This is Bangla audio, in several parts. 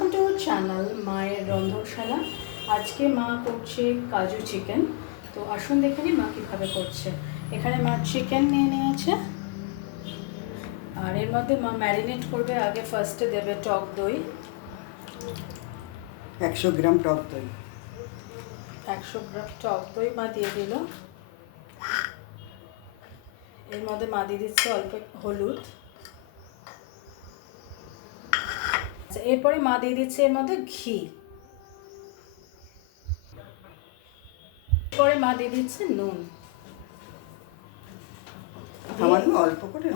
ওয়েলকাম টু আওয়ার চ্যানেল মায়ের রন্ধনশালা। আজকে মা করছে কাজু চিকেন। তো আসুন দেখে নিই মা কীভাবে করছে। এখানে মা চিকেন নিয়ে নিয়েছে, আর এর মধ্যে মা ম্যারিনেট করবে। আগে ফার্স্টে দেবে টক দই, 100 গ্রাম টক দই। 100 গ্রাম টক দই মা দিয়ে দিল। এর মধ্যে মা দিয়ে দিচ্ছে অল্প হলুদ। আচ্ছা, এরপরে মা দিয়ে দিচ্ছে এর মধ্যে ঘি। পরে মা দিয়ে দিচ্ছে নুন, অল্প করে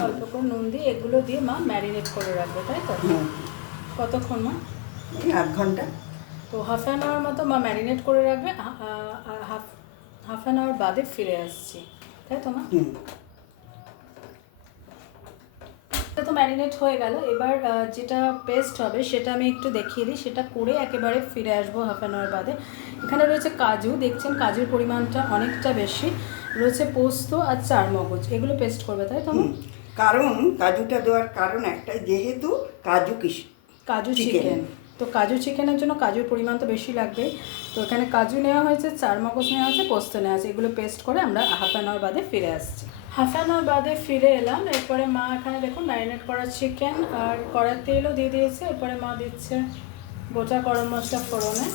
নুন দিয়ে এগুলো দিয়ে মা ম্যারিনেট করে রাখবে, তাই তো? কতক্ষণ মা? এই আধ ঘন্টা। তো হাফ অ্যান আওয়ার মতো মা ম্যারিনেট করে রাখবে। হাফ অ্যান আওয়ার বাদে ফিরে আসছি, তাই তো মা? তো ম্যারিনেট হয়ে গেল। এবার যেটা পেস্ট হবে সেটা আমি একটু দেখিয়ে দিই। সেটা করে একেবারে ফিরে আসবো হাফ অ্যান আওয়ার বাদে। এখানে রয়েছে কাজু, দেখছেন কাজুর পরিমাণটা অনেকটা বেশি রয়েছে। পোস্ত আর চারমগজ, এগুলো পেস্ট করবে, তাই তো? কারণ কাজুটা দেওয়ার কারণ একটাই, যেহেতু কাজু চিকেন, তো কাজু চিকেনের জন্য কাজুর পরিমাণ তো বেশি লাগবেই। তো এখানে কাজু নেওয়া হয়েছে, চারমগজ নেওয়া হয়েছে, পোস্ত নেওয়া হয়েছে। এগুলো পেস্ট করে আমরা হাফ অ্যান আওয়ার বাদে ফিরে আসছি। হাফ অ্যান আওয়ার বাদে ফিরে এলাম। এরপরে মা এখানে দেখুন ম্যারিনেট করা চিকেন আর কড়ার তেলও দিয়ে দিয়েছে। এরপরে মা দিচ্ছে গোটা গরম মশলা ফোড়নে।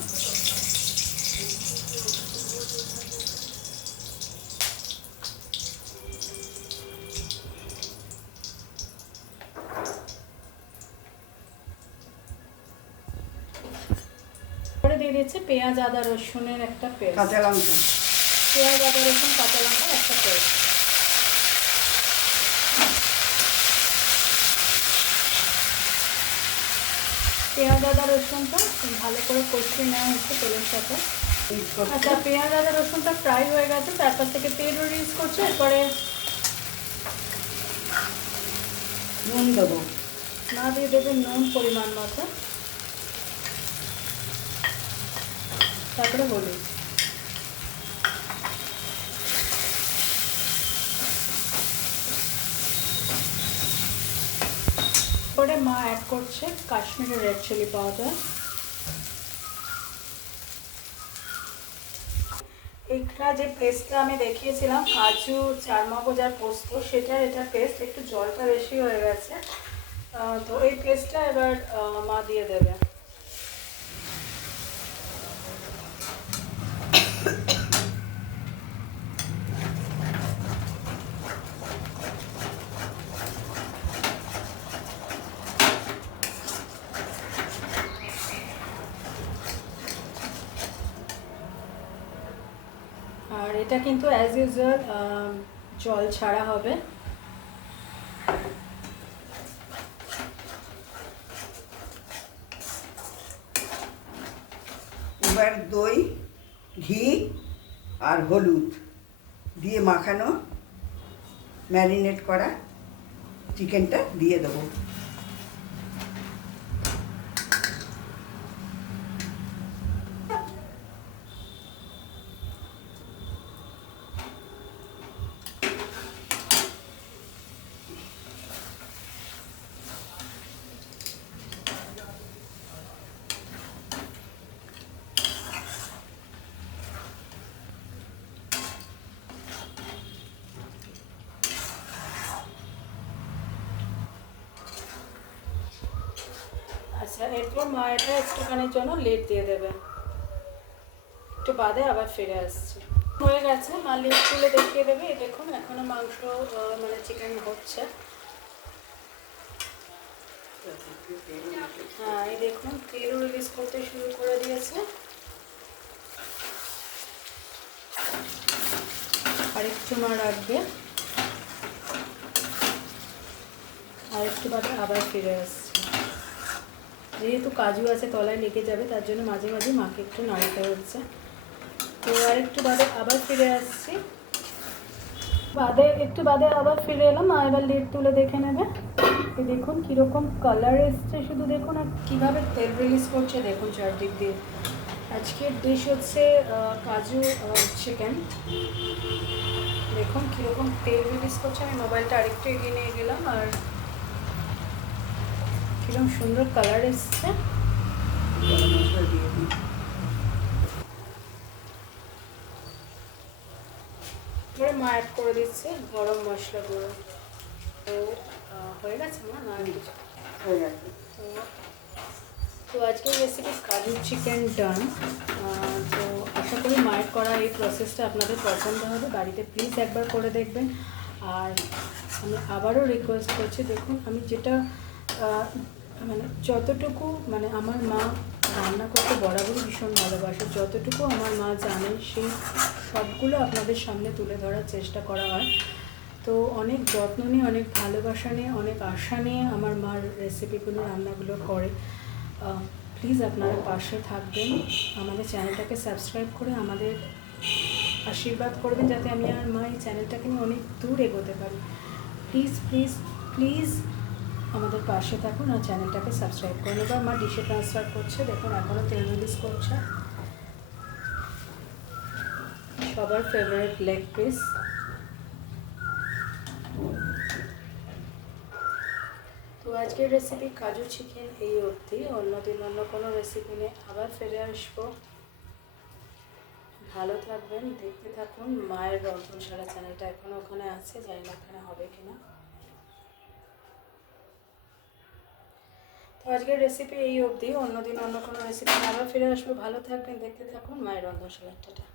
এরপরে দিয়ে দিচ্ছে পেঁয়াজ আদা রসুনের একটা পেস্ট, কাঁচা লঙ্কা, পেঁয়াজ আদা রসুন কাঁচা লঙ্কার একটা পেস্ট। পেঁয়াজ আদা রসুনটা ভালো করে কষিয়ে নেওয়া হচ্ছে তেলের সাথে। আচ্ছা, পেঁয়াজ আদা রসুনটা ফ্রাই হয়ে গেছে, তারপর থেকে তেল রিলিজ করছে। এরপরে নুন দেবো, মা দিয়ে দেবে নুন পরিমাণ মতো, তারপরে হলুদ। পরে মা অ্যাড করছে কাশ্মীরি রেড চিলি পাউডার। এইটা যে পেস্টটা আমি দেখিয়েছিলাম কাজু চারমগজ আর পোস্ত, সেটার এটা পেস্ট একটু জলটা বেশি হয়ে গেছে। তো এই পেস্টটা এবার মা দিয়ে দেবে। আর এটা কিন্তু অ্যাজ ইউজুয়াল জল ছাড়া হবে। এবার দই, ঘি আর হলুদ দিয়ে মাখানো ম্যারিনেট করা চিকেনটা দিয়ে দেবো। আচ্ছা, এরপর মা এটা একটুখানির জন্য লিড দিয়ে দেবে। একটু বাদে আবার ফিরে আসছে। হয়ে গেছে, মা লিড তুলে দেখিয়ে দেবে। দেখুন এখনো মাংস মানে চিকেন হচ্ছে। হ্যাঁ, এই দেখুন তেলও রিলিজ করতে শুরু করে দিয়েছে। আরেকটু মা রাখবে, আরেকটু বাদে আবার ফিরে আসছে। যেহেতু কাজু আছে তলায় লেগে যাবে, তার জন্য মাঝে মাঝে মাকে একটু নাড়াতে হচ্ছে। তো আরেকটু বাদে আবার ফিরে আসছি। একটু বাদে আবার ফিরে এলাম। এবার লিড তুলে দেখে নেবে। দেখুন কীরকম কালার এসছে, শুধু দেখুন। আর কীভাবে তেল রিলিজ করছে দেখুন চারদিক দিয়ে। আজকের ডিশ হচ্ছে কাজু চিকেন। দেখুন কীরকম তেল রিলিজ করছে। আমি মোবাইলটা আরেকটু এগিয়ে নিয়ে গেলাম, আর কীরকম সুন্দর কালার এসছে। মা অ্যাড করে দিচ্ছে গরম মশলা গুঁড়ো। তো হয়ে গেছে মা, না আর কিছু? হয়ে গেছে। তো তো আজকের রেসিপি কাজু চিকেন ডান। তো আশা করি মায়ের করা এই প্রসেসটা আপনাদের পছন্দ হবে, বাড়িতে প্লিজ একবার করে দেখবেন। আর আমি আবারও রিকোয়েস্ট করছি, দেখুন আমি যেটা মানে যতটুকু মানে আমার মা রান্না করতে বরাবরই ভীষণ ভালোবাসে, যতটুকু আমার মা জানেন সেই সবগুলো আপনাদের সামনে তুলে ধরার চেষ্টা করা হয়। তো অনেক যত্ন নিয়ে, অনেক ভালোবাসা নিয়ে, অনেক আশা নিয়ে আমার মার রেসিপিগুলো রান্নাগুলো করে। প্লিজ আপনারা পাশে থাকবেন, আমাদের চ্যানেলটাকে সাবস্ক্রাইব করে আমাদের আশীর্বাদ করবেন, যাতে আমি আর মা এই চ্যানেলটাকে নিয়ে অনেক দূর এগোতে পারি। প্লিজ প্লিজ প্লিজ আমাদের পাশে থাকুন আর চ্যানেলটাকে সাবস্ক্রাইব করুন। এবার মা ডিশে ট্রান্সফার করছে, দেখুন এখনও তেল রিলিজ করছে। সবার ফেভারিট লেগ পিস। তো আজকের রেসিপি কাজু চিকেন এই অবধি, অন্যদিন অন্য কোনো রেসিপি নিয়ে আবার ফিরে আসবো। ভালো থাকবেন, দেখতে থাকুন মায়ের রন্ধনশালা চ্যানেলটা এখনও ওখানে আছে, জানি না ওখানে হবে কিনা। তো আজকের রেসিপি এই অবধি, অন্যদিন অন্য কোনো রেসিপি নিয়ে আবার ফিরে আসবো। ভালো থাকবেন, দেখতে থাকুন মায়ের রন্ধনশালাটা।